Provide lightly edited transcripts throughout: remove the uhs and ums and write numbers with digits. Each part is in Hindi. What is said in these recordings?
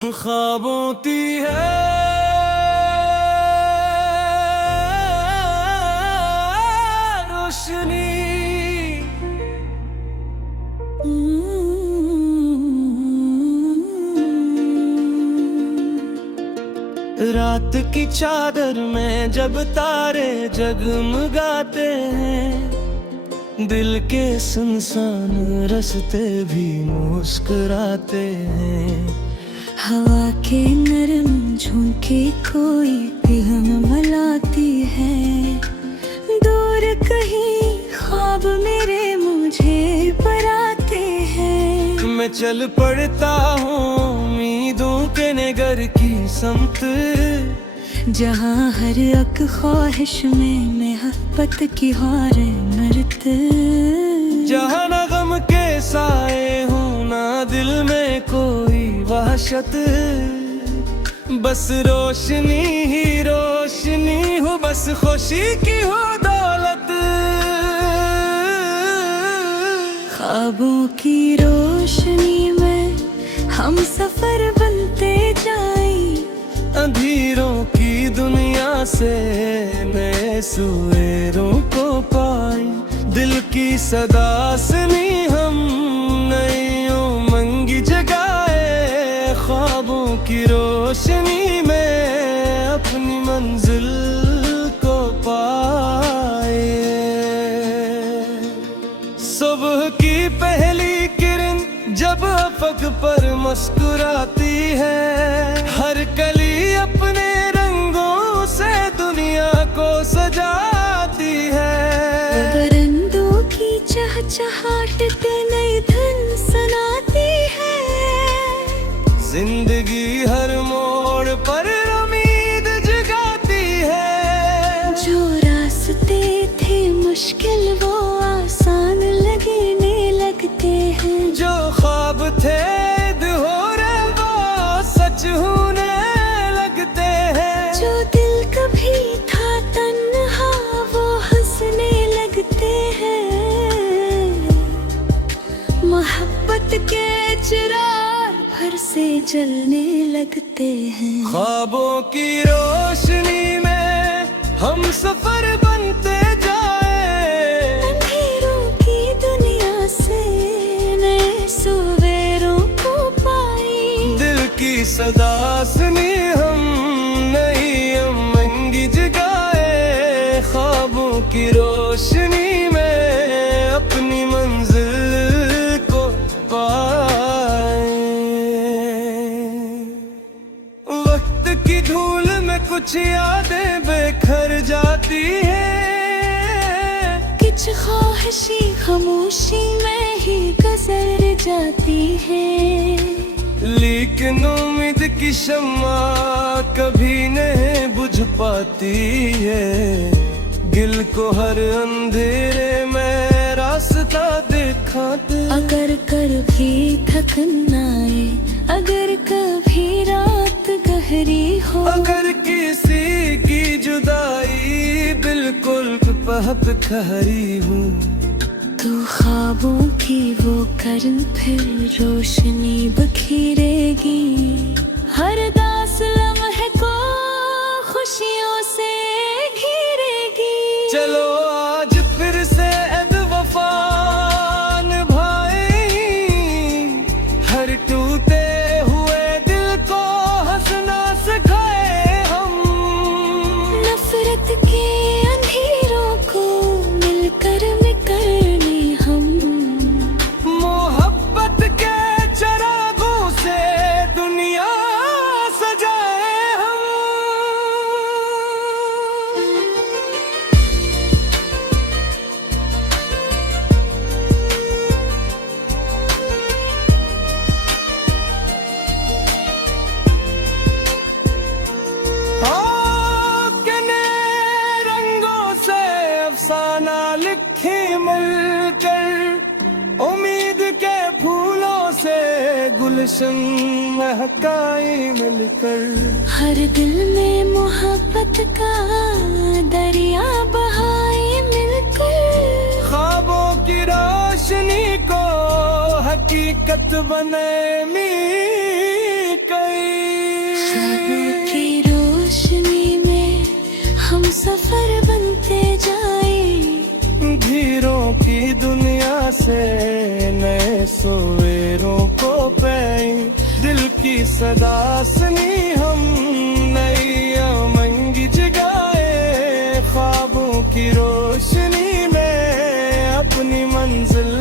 ख्वाबों की है रोशनी। रात की चादर में जब तारे जगमगाते हैं, दिल के सुनसान रास्ते भी मुस्कुराते हैं। हवा के नरम झोंके कोई पिघम मलाती है। दूर कहीं ख्वाब मेरे मुझे पराते हैं। मैं चल पड़ता हूँ उम्मीदों के नगर की समत, जहाँ हर एक ख्वाहिश में मोहब्बत की हार मरत। जहाँ न गम के साए हूँ ना दिल में कोई वहशत, बस रोशनी ही रोशनी हो, बस खुशी की हो दौलत। ख्वाबों की रोशनी में हम सफर बनते जाएं, अंधेरों की दुनिया से नए सवेरों को पाए। दिल की सदा सुनी हम नई उमंग जगाए। ख्वाबों की रोशनी में अपनी मंजिल को पाए। सुबह की पहली किरण जब अफक पर मुस्कुराती है, हर कली अपने रंगों से दुनिया को सजाती है। परिंदों की चहचहाहट नई धुन सुनाती है। जिंदगी हर मोड़ पर उम्मीद जगाती है। जो रास्ते थे मुश्किल वो आसान लगने लगते हैं। जो ख्वाब थे अधूरे वो सच होने लगते हैं। जो दिल कभी था तन्हा वो हंसने लगते हैं। मोहब्बत के चिराग भर से जलने लगते हैं। ख्वाबों की रोशनी में हम सफर बनते जाए, अंधेरों की दुनिया से नए सवेरों को पाए। दिल की सदा सुनी हम नई उमंग जगाए। ख्वाबों की रोशनी में अपनी मंजिल को पाए। वक्त की धूल में कुछ यादें बेखर जाती है। कुछ ख्वाहिशी खामोशी में ही गुजर जाती है। लेकिन उम्मीद की शम्मा कभी नहीं बुझ पाती है। दिल को हर अंधेरे में रास्ता दिखाते। अगर कभी थकन आए, अगर कभी रात गहरी हो, अगर किसी की जुदाई बिल्कुल पहप खहरी हूँ, तो ख्वाबों की वो करन फिर रोशनी बखेरेगी। हर दास लम्हे को खुशियों से घेरेगी। चलो आज फिर से ऐद वफा निभाए। हर टूटे हुए दिल को हंसना सिखाए हम। नफरत के अंधेरों को मिलकर मिटाने हम। मोहब्बत के चरागों से दुनिया सजाए हम। रंगों से अफसाना लिखे मिलकर, उम्मीद के फूलों से गुलशन महकाए मिलकर। हर दिल में मोहब्बत का दरिया बहाए मिलकर। ख्वाबों की रोशनी को हकीकत बने मी कई। की दुनिया से नए सवेरों को पाई, दिल की सदा सुनी हम नई उमंग जगाए, ख्वाबों की रोशनी में अपनी मंजिल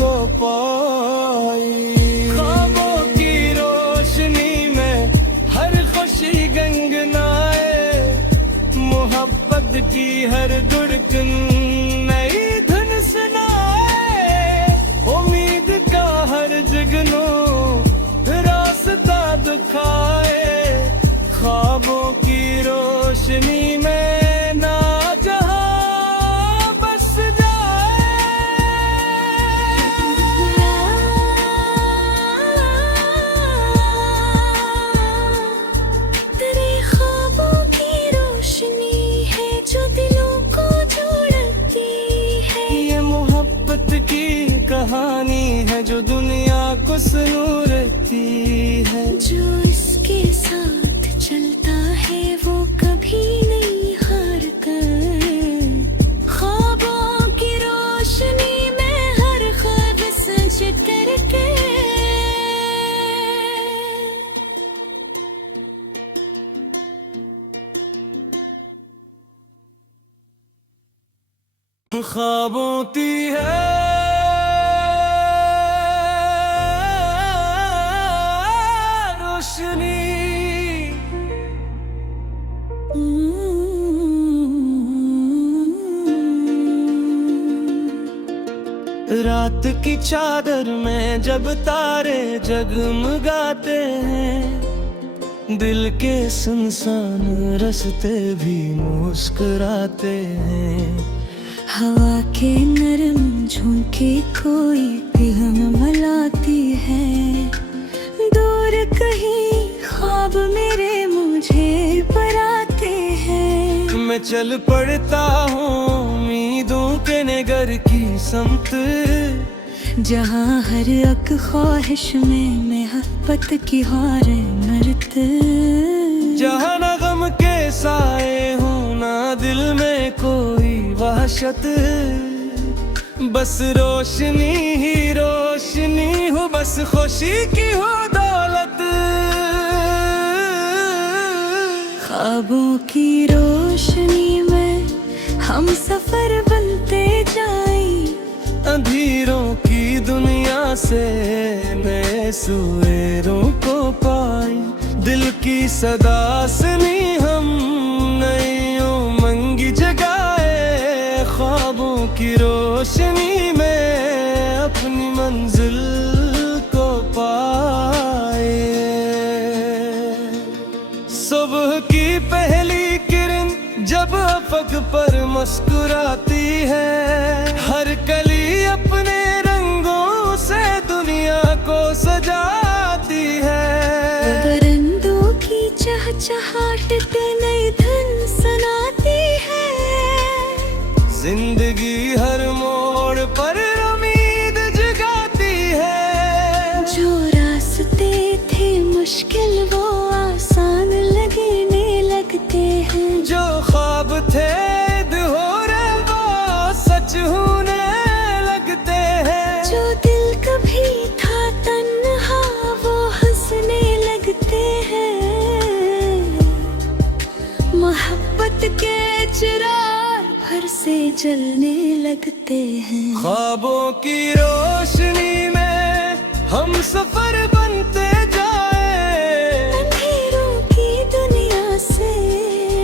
को पाई। ख्वाबों की रोशनी में हर खुशी गंगनाए, मोहब्बत की हर धड़कन नई धुन सुनाए, उम्मीद का हर जुगनू रास्ता दिखाए, ख्वाबों की रोशनी में ना जहां बस तेरे ख्वाबों की रोशनी है जो दिलों को जोड़ती है। ये मोहब्बत की कहानी है जो दुनिया को सुनूरती है। जो इसके साथ चलता है वो कभी नहीं हार कर, ख्वाबों की रोशनी में हर ख्वाब सच करके। ख्वाबों की है रोशनी, रात की चादर में जब तारे जगमगाते हैं, दिल के सुनसान रास्ते भी मुस्कुराते हैं। हवा के नरम झोंके कोई दिल मलाती है, दूर कहीं ख्वाब मेरे मुझे पराते हैं। मैं चल पड़ता हूँ उम्मीदों के नगर की समत, जहाँ हर एक ख्वाहिश में मोहब्बत की हार मरत। जहाँ न गम के साए हूँ ना दिल में कोई वहशत, बस रोशनी ही रोशनी हो, बस खुशी की हो दौलत। ख्वाबों की रोशनी में हम सफर बनते जाएं, अंधेरों की दुनिया से नए सवेरों को पाई, दिल की सदा सुनी हम नई उमंग जगाए, ख्वाबों की रोशनी में अपनी मंजिल को पाए। सुबह की पहली किरण जब अफक पर मुस्कुराती है, हर कली अपने रंगों से दुनिया को सजाती है। परिंदों की चहचहाहट पे नई धुन सुनाती है, जिंदगी हर मोड़ पर उम्मीद जगाती है। जो रास्ते थे मुश्किल वो आसान लगने लगते हैं, जो ख्वाब थे अधूरे वो सच होने लगते हैं। जो दिल कभी था तन्हा वो हंसने लगते हैं। मोहब्बत के चिराग भर से जलने लगते हैं। ख्वाबों की रोशनी में हम सफर बनते जाए, अंधेरों की दुनिया से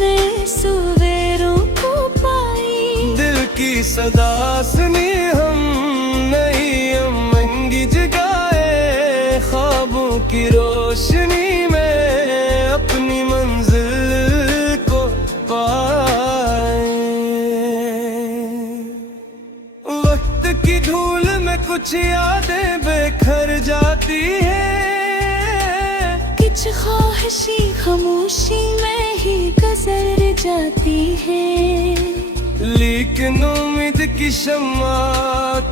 नए सवेरों को पाई, दिल की सदा सुनी हम नई उमंग जगाए, ख्वाबों की रोशनी में अपनी मंजिल को पाए। वक्त की धूल में कुछ यादें बेखर जाती है, कुछ ख्वाहिशी खामोशी में ही गुजर जाती है। लेकिन उम्मीद की शम्मा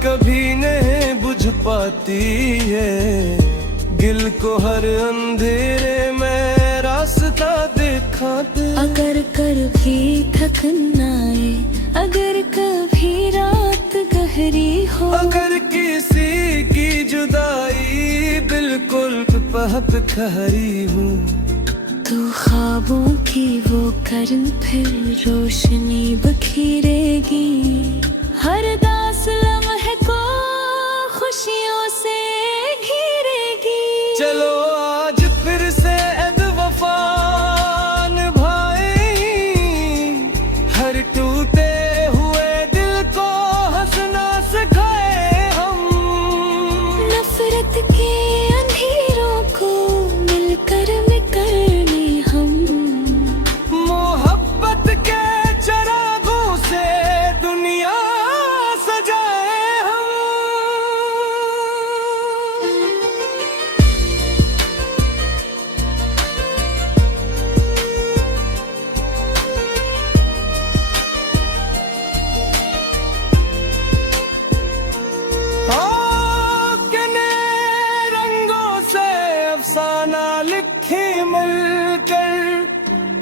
कभी नहीं बुझ पाती है, दिल को हर अंधेरे में रास्ता दिखाते। अगर कभी थकन आए, अगर कभी रात गहरी आखिरी हो। अगर किसी की जुदाई बिल्कुल पहक खरी हूँ, तू ख्वाबों की वो करन फिर रोशनी बखेरेगी। हर दास लम्हे को खुशियों से घेरेगी। चलो आज फिर से ऐद वफा निभाएं, हर टूटे हुए दिल को हंसना सिखाए हम। नफरत के अंधेरों को मिलकर मिटाने हम। मोहब्बत के चरागों से दुनिया सजाए हम। रंगों से अफसाना लिखे मिलकर,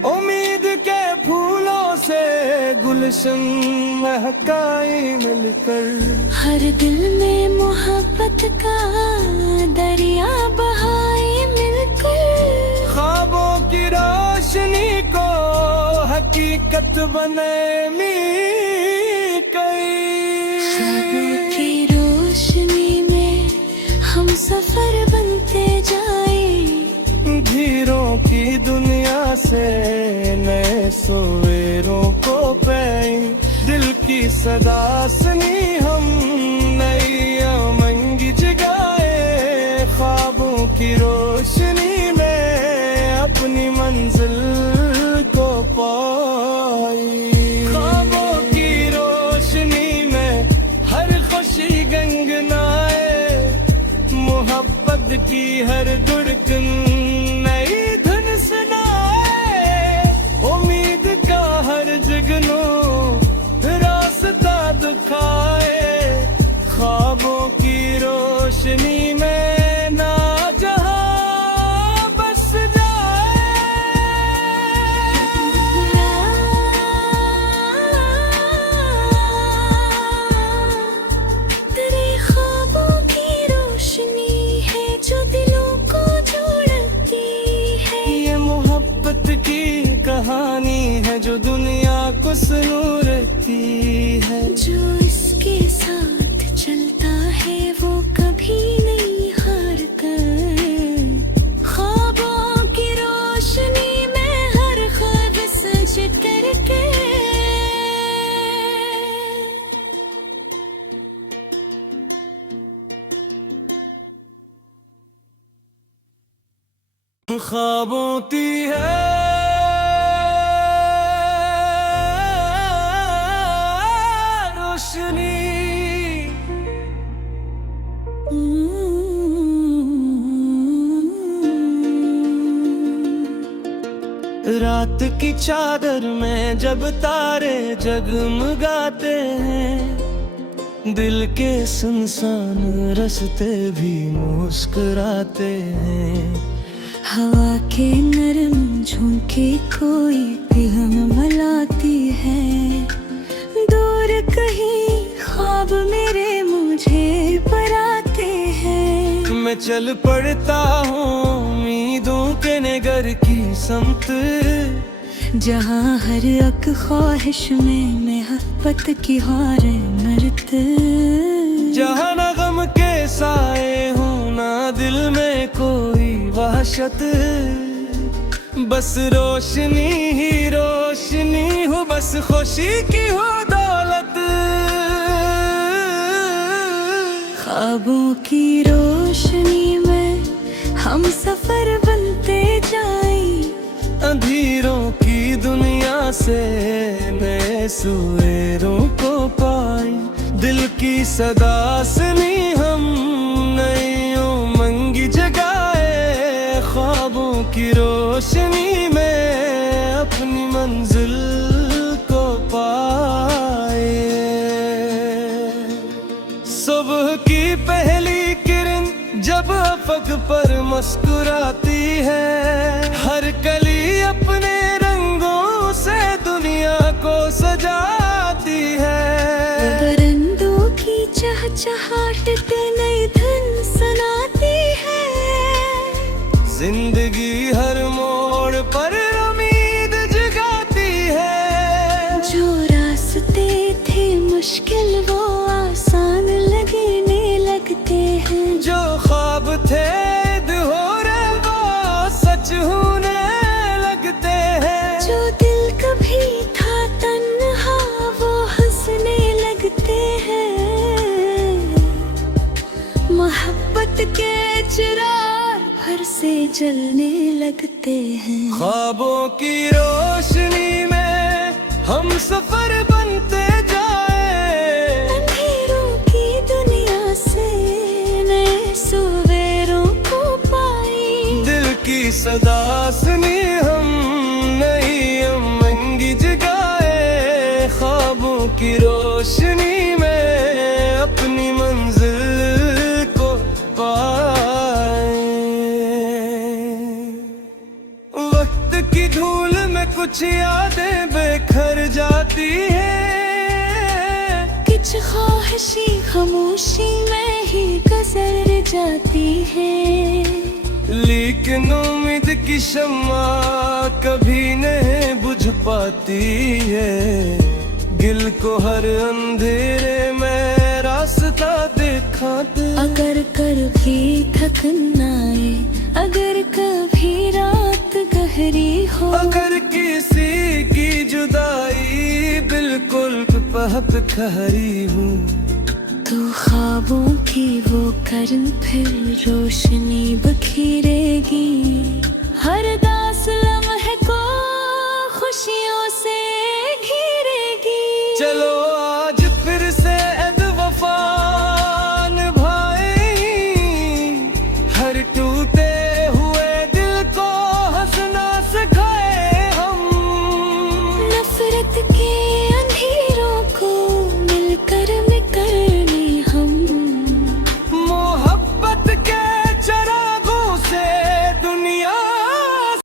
उम्मीद के फूलों से गुलशन महकाए मिलकर। हर दिल में मोहब्बत का दरिया बहाए मिलकर। ख्वाबों की रोशनी को हकीकत बने ख्वाबों की रोशनी में हम सफर बनते जाए। धीरों की दुनिया से नए सवेरों को पाए। दिल की सदा सुनी हम नई उमंग जगाए। ख्वाबों की रोशनी में अपनी मंजिल को पाई। ख्वाबों की रोशनी में हर खुशी गंगनाए। मोहब्बत की हर धड़कन नई धुन सुनाए। उम्मीद का हर जुगनू रास्ता दिखाए। ख्वाबों की रोशनी में ना जहां बस तेरे ख्वाबों की रोशनी है जो दिलों को जोड़ती है। ये मोहब्बत की कहानी है जो दुनिया को सुनूरती है। जो इसके साथ चलता है वो कभी नहीं हार कर। ख्वाबों की रोशनी में हर ख्वाब सच करके। ख्वाबों की है रोशनी। रात की चादर में जब तारे जगमगाते हैं, दिल के सुनसान रास्ते भी मुस्कुराते हैं। हवा के नरम झोंके कोई पिघम मलाती है। दूर कहीं ख्वाब मेरे मुझे पराते हैं। मैं चल पड़ता हूँ उम्मीदों के नगर की समत, जहाँ हर एक ख्वाहिश में मोहब्बत की हार मरत। जहाँ न गम के साए हूँ ना दिल में कोई वहशत। बस रोशनी ही रोशनी हो, बस खुशी की हो दौलत। ख्वाबों की रोशनी में हम सफर बनते जाएं। अंधेरों की दुनिया से नए सवेरों को पाए। दिल की सदा सुनी हम नई उमंग जगाए। ख्वाबों की रोशनी में अपनी मंजिल को पाए। सुबह की पहली किरण जब अफक पर मुस्कुराती है। हर कली अपने रंगों से दुनिया को सजाती है। परिंदों की जलने लगते हैं। ख्वाबों की रोशनी में हम सफर बनते जाए, अंधेरों की दुनिया से नए सवेरों को पाए। दिल की सदा सुनी हम नई उमंग जगाए, ख्वाबों की रोशनी में अपनी मंजिल को पाए। वक्त की धूल में कुछ यादें बिखर जाती हैं, कुछ ख्वाहिशी खामोशी में ही गुजर जाती है। लेकिन उम्मीद की शम्मा कभी नहीं बुझ पाती है, दिल को हर अंधेरे में रास्ता दिखाते। अगर कभी थकन आए, अगर कभी रात गहरी हो, अगर किसी की जुदाई बिल्कुल पहप खरी हो, तो ख्वाबों की वो करन फिर रोशनी बखेरेगी। हर